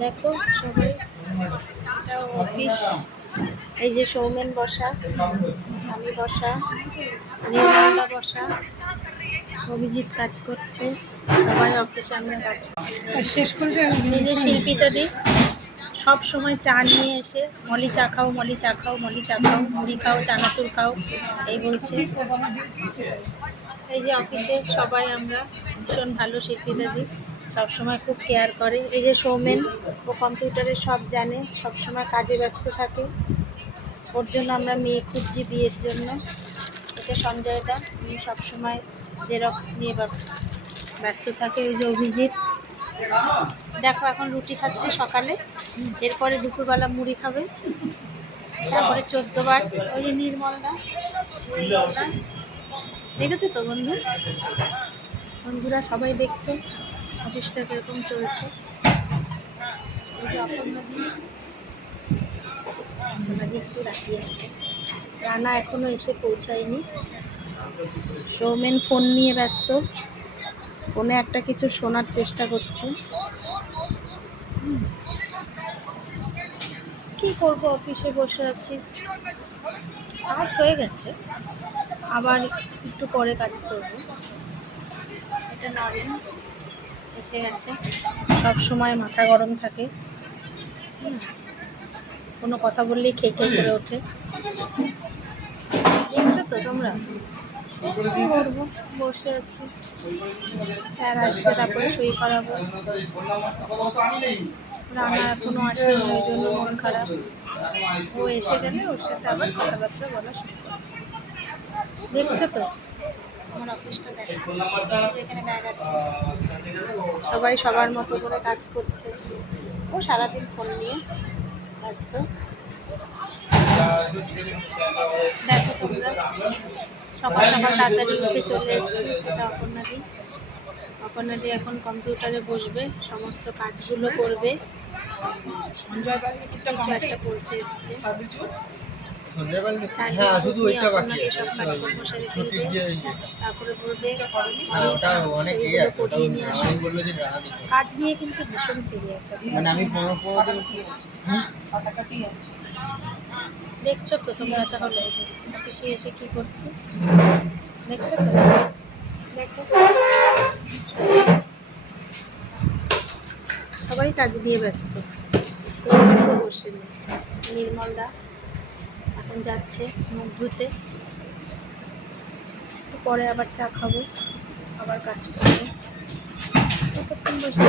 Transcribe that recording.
দেখো সবাই, এটা অফিস। এই যে সৌমেন বসা, আমি বসা, নির্মলা বসা, অভিজিৎ কাজ করছে, সবাই অফিসে আমরা কাজ করছি। শেষ করতে নিজের শিল্পীটা দিই সব সময় চা নিয়ে এসে মলি চা খাও, মলি চা খাও, মলি চা খাও, মুড়ি খাও, চানাচুর খাও, এই বলছে। এই যে অফিসে সবাই আমরা ভীষণ ভালো শিল্পীটা দিই, সবসময় খুব কেয়ার করে। এই যে সৌমেন, ও কম্পিউটারে সব জানে, সবসময় কাজে ব্যস্ত থাকে। ওর জন্য আমরা মেয়ে খুঁজছি বিয়ের জন্য। এটা সঞ্জয়দা, উনি সবসময় জেরক্স নিয়ে ব্যস্ত থাকে। ওই যে অভিজিৎ, দেখো এখন রুটি খাচ্ছে সকালে, এরপরে দুপুরবেলা মুড়ি খাবে, তারপরে 14 বার। ওই যে নির্মলদা, দেখেছো তো বন্ধুরা সবাই দেখছো অফিসটা কিরকম চলছে। ওই যে অপর্ণাদি একটু রাখি আছে, রানা এখনো এসে পৌঁছায়নি। সৌমেন ফোন নিয়ে ব্যস্ত, ফোনে একটা কিছু শোনার চেষ্টা করছে। কি করব, অফিসে বসে আছি, কাজ হয়ে গেছে, আবার একটু পরে কাজ করব। এটা নরেন এসে গেছে, সব সময় মাথা গরম থাকে, কোনো কথা বললেই খেয়ে করে ওঠে। দেখছো তো তোমরা, কী করবো, বসে আছি। স্যার আসবে, তারপরে সই করাবো। রানা এখনো আসেনি, ওই জন্য মন খারাপ। ও এসে গেলে ওর সাথে আবার কথাবার্তা বলা শুরু করবো। দেখছো তো আমার অফিসটা, দেখো এখানে ব্যাগ আছে, সবাই সবার মতো করে কাজ করছে। ও সারাদিন ফোন নিয়ে ব্যস্ত। দেখো তোমরা, সকাল সকাল তাড়াতাড়ি উঠে চলে এসেছি। এটা অপর্ণাদি এখন কম্পিউটারে বসবে, সমস্ত কাজগুলো করবে। কিছু একটা করতে এসছে, সব কাজকর্ম সেরে ফেলবে, তারপরে বলবে করিয়ে নিয়ে আসবে। কাজ নিয়ে কিন্তু ভীষণ সিরিয়াস আছে। দেখছো তো তোমরা তাহলে অফিসে এসে কি করছি, দেখছো তো? দেখো সবাই কাজ নিয়ে ব্যস্ত, কেউ বসে নেই। নির্মলদা এখন যাচ্ছে মুখ ধুতে, পরে আবার চা খাবো, আবার কাজ করবো। ততক্ষণ বসে